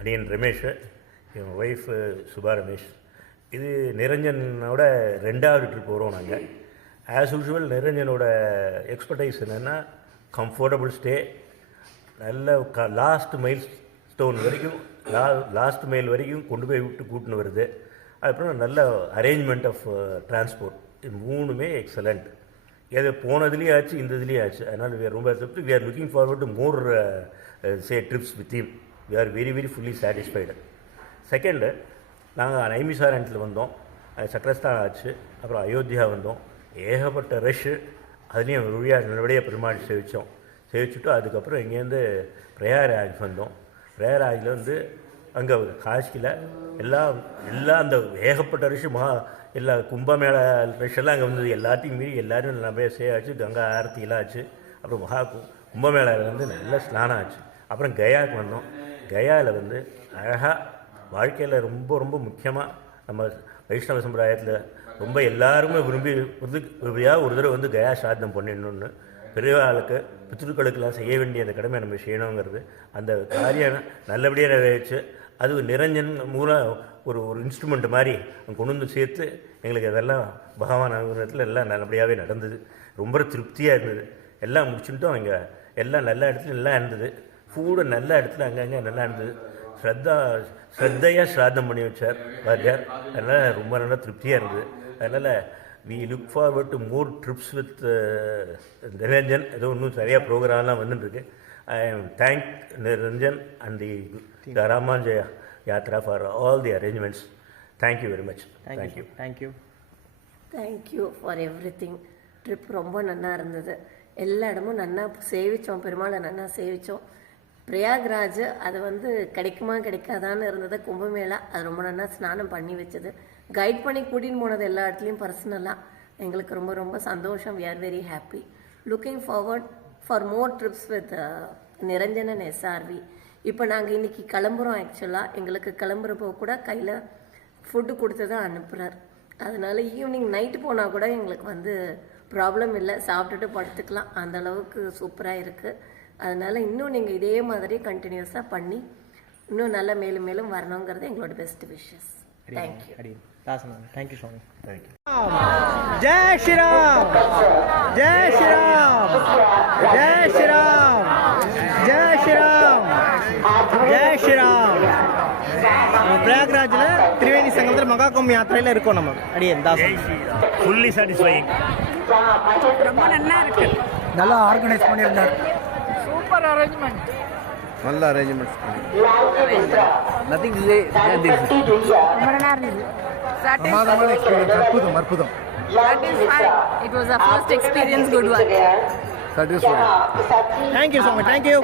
அடியன் ரமேஷ், என் ஒய்ஃபு சுபா ரமேஷ். இது நிரஞ்சனோட 2வது ட்ரிப் வரோம் நாங்கள். ஆஸ் யூஷுவல் நிரஞ்சனோட எக்ஸ்பர்டைஸ் என்னென்னா கம்ஃபர்டபுள் ஸ்டே, நல்ல லாஸ்ட் மைல் ஸ்டோன் வரைக்கும் லாஸ்ட் மைல் வரைக்கும் கொண்டு போய் விட்டு கூட்டின்னு வருது. அதுக்கப்புறம் நல்ல அரேஞ்ச்மெண்ட் ஆஃப் டிரான்ஸ்போர்ட், இது 3மே எக்ஸலண்ட். எது போனதுலேயே ஆச்சு, இந்த இதுலேயே ஆச்சு. அதனால் ரொம்ப திருப்தி. We are looking forward to more trips with him. We are very very fully satisfied. Second, நாங்கள் நைமிசாரண்ட்டில் வந்தோம், சக்கரஸ்தான் ஆச்சு. அப்புறம் அயோத்தியா வந்தோம். ஏகப்பட்ட ரஷ்ஷு. அதுலேயும் நல்லபடியாக பெருமாள் சேவிச்சுட்டு அதுக்கப்புறம் இங்கேருந்து பிரயாகராஜ் வந்தோம். பிரயாகராஜில் வந்து அங்கே காசியில் எல்லாம் அந்த ஏகப்பட்ட ரஷ்ஷு எல்லா கும்பமேளா ரஷ்ஷெல்லாம் அங்கே வந்தது. எல்லாத்தையும் மீறி எல்லோரும் நிறைய சேவாச்சு. கங்கா ஆரத்தியெல்லாம் ஆச்சு. அப்புறம் கும்பமேளாவில் வந்து நல்ல ஸ்நானம் ஆச்சு. அப்புறம் கயாவுக்கு வந்தோம். கயாவில் வந்து அழகாக வாழ்க்கையில் ரொம்ப ரொம்ப முக்கியமாக நம்ம வைஷ்ணவ சம்பிரதாயத்தில் ரொம்ப எல்லாருமே விரும்பி ஒரு தடவை வந்து கயா சாதனம் பண்ணிடணுன்னு, பெரியவாளுக்கு பித்ருக்களுக்கெல்லாம் செய்ய வேண்டிய அந்த கடமை நம்ம செய்யணுங்கிறது அந்த காரியம் நல்லபடியாக நிறைவேச்சு. அது நிரஞ்சன் மூலம் ஒரு இன்ஸ்ட்ருமெண்ட் மாதிரி கொண்டு வந்து சேர்த்து எங்களுக்கு அதெல்லாம் பகவான் அனுகிரகத்தில் எல்லாம் நல்லபடியாகவே நடந்தது. ரொம்ப திருப்தியாக இருந்தது. எல்லாம் முடிச்சுட்டோம். அங்கே எல்லாம் நல்ல இடத்துல எல்லாம் இருந்தது. ஃபுட்டு நல்ல இடத்துல அங்கங்கே நல்லா இருந்தது. ஸ்ரத்தையாக ஸ்ராத்தம் பண்ணி வச்சார் வாத்தியார். அதனால் ரொம்ப நல்லா திருப்தியாக இருந்தது. அதனால் we look forward to more trips with Niranjan. ஏதோ இன்னும் சரியாக ப்ரோக்ராம்லாம் வந்துட்டுருக்கு. I thank Niranjan and the Ramanjaya Yatra for all the arrangements. Thank you very much. Thank you for everything. Trip ரொம்ப நல்லா இருந்தது. எல்லா இடமும் நல்லா சேவித்தோம், பெருமாளை நல்லா சேவித்தோம். பிரயாக்ராஜ் அது வந்து கிடைக்குமா கிடைக்காதான்னு இருந்தது. கும்பமேளா அது ரொம்ப நல்லா ஸ்நானம் பண்ணி வச்சது. கைட் பண்ணி கூட்டின்னு போனது எல்லா இடத்துலையும் பர்சனலாக எங்களுக்கு ரொம்ப ரொம்ப சந்தோஷம். We are very happy. Looking forward for more trips with Niranjan and SRV. இப்போ நாங்கள் இன்றைக்கி கிளம்புறோம். ஆக்சுவலாக எங்களுக்கு கிளம்புறப்போ கூட கையில் ஃபுட்டு கொடுத்து தான் அனுப்புகிறார். அதனால் ஈவினிங் நைட்டு போனால் கூட எங்களுக்கு வந்து ப்ராப்ளம் இல்லை, சாப்பிட்டுட்டு படுத்துக்கலாம். அந்தளவுக்கு சூப்பராக இருக்குது. அதனால் இன்னும் நீங்கள் இதே மாதிரி கண்டினியூஸாக பண்ணி இன்னும் நல்லா மேலும் மேலும் வரணுங்கிறது எங்களோட best wishes. Thank you. Thank you Swami. Thank you. Jai Sriram, Jai Sriram, Jai Sriram, Jai Sriram, Jai Sriram. பிரயாக்ராஜில் திரிவேணி சங்கத்தில் மகாகும்ப யாத்திரையில் இருக்கோம் நம்ம. அடியேன் தாசன். Fully satisfying. ரொம்ப நல்லா இருக்கு. நல்லா ஆர்கனைஸ் பண்ணியிருந்தார். Super arrangement. நல்ல அரேஞ்ச்மெண்ட்ஸ். Nothing delay. ரொம்ப நல்லா இருந்தது. பிரமாதமான எக்ஸ்பீரியன்ஸ். அற்புதம். That is fine. It was our first experience. Good work. Satisfied. Thank you Swami. Thank you.